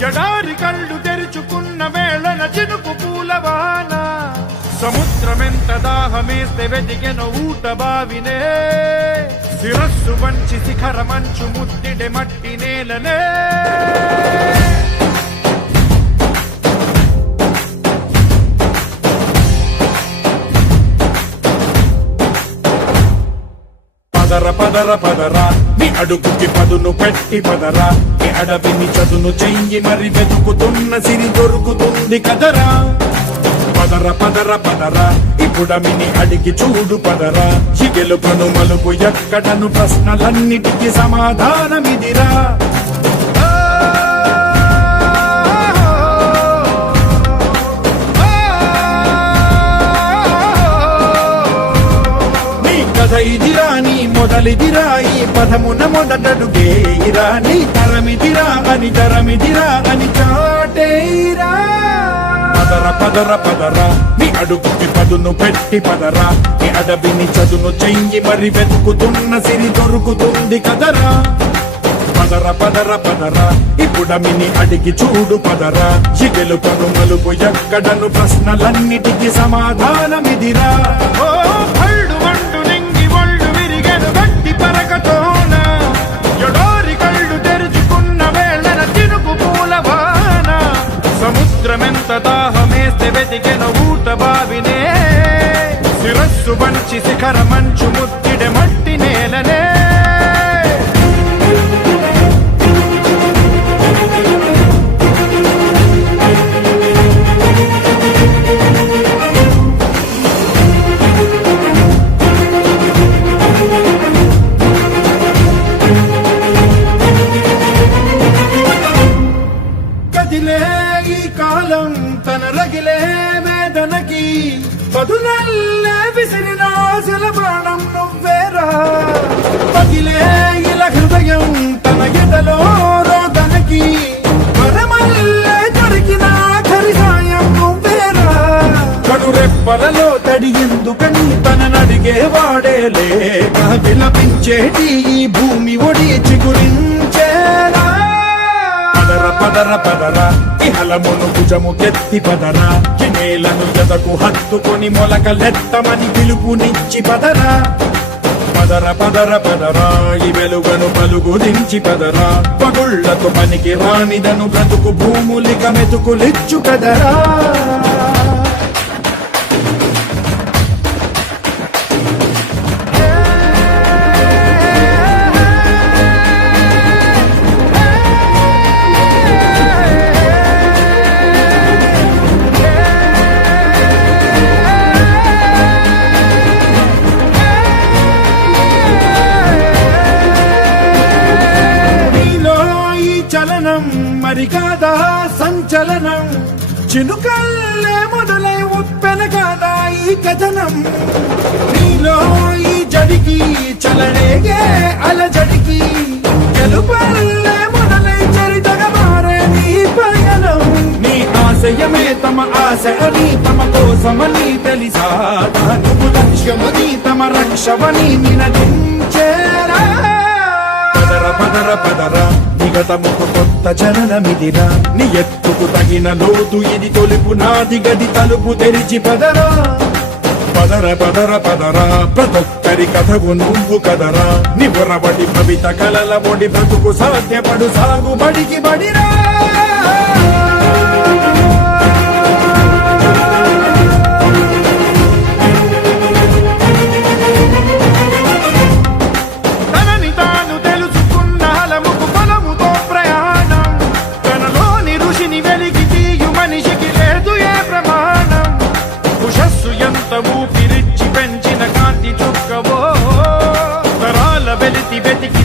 ఎడారి కళ్ళు తెరుచుకున్న వేళన చినుకు పూలవాన సముద్రమెంత దాహమేస్తే వెతికెన ఊట బావినే శిరస్సు వంచి శిఖర మంచు ముద్దిడె మట్టి నేలనే పదర పదర పదరా నీ అడుగుకి పదును పెట్టి పదరా నీ అడవిని చదును చెయ్యి మరి వెతుకుతున్న సిరి దొరుకుతుంది కదరా పదర పదర పదరా ఇప్పుడమిని అడిగి చూడు పదరా చిగెలుపను మలుపు ఎక్కడను ప్రశ్నలన్నిటికీ సమాధానమిదిరా ఇదిరా నీ మొదలిదిరా ఈ పదమున మొదటడుగేయిరా నీ తరమిదిరా అని చాటేయిరా పదర పదర పదరా నీ అడుగుకి పదును పెట్టి పదరా నీ అడవిని చదును చెయ్యి మరి వెతుకుతున్న సిరి దొరుకుతుంది కదరా పదర పదర పదరా ఇప్పుడమిని అడిగి చూడు పదరా చిగెలుపను మలుపు ఎక్కడను ప్రశ్నలన్నిటికీ సమాధానమిదిరా సముద్రమెంత దాహమేస్తే వెతికెన ఊట బావినే శిరస్సు వంచి శిఖర మంచు ముద్దిడె మట్టి నేలనే కాలం తన రగిలే వేదనకి పదునల్లే విసిరినాశల ప్రాణం నువ్వేరా పగిలే ఇలా హృదయం తన ఎదలో రోదనకి పరమల్లే దొరికిన ఖరి సాయం నువ్వేరా కడురెప్పలలో తడి ఎందుకని తననడిగే వాడేలే విలపించేటి ఈ భూమి ఒడి చిగురించేరా పదర పదరా ఇహలమును భుజము కెత్తి పదరా నేలను ఎదకు హత్తుకొని మొలకలెత్తమని పిలుపునిచ్చి పదరా పదర పదర పదరా ఈ వెలుగను పలుగు దించి పదరా పగుళ్లకు పనికి రానిదను బ్రతుకు భూములిక మెతుకులిచ్చు కదరా మరి కాదా సంచలనం చినుకల్లే మొదలై ఉప్పెన కాదా ఈ కథనం నీలో ఈ జడికి చలనేగే అలజడికి గెలుపల్లే మొదలై చరితగా మారే నీ పయనం నీ ఆశయమే తమ ఆశ అని తమ కోసమని తెలిసా నువ్వు లక్ష్యమని తమ రక్షమని నినదించేరా పదర పదర పదరా నిగతముకు కొత్త జననమిదిరా నీ ఎత్తుకు తగిన లోతు ఇది తొలుపు నాది గది తలుపు తెరిచి పదరా పదర పదర పదరా ప్రతొక్కరి కథవు నువ్వు కదరా నివరబడి కవిత కలల బొడి బ్రతుకు సాధ్యపడు సాగుబడికి బడిరా ఊపిరిచ్చి పెంచిన కాంతి చుక్కవో తరాల వెలితి వెతికి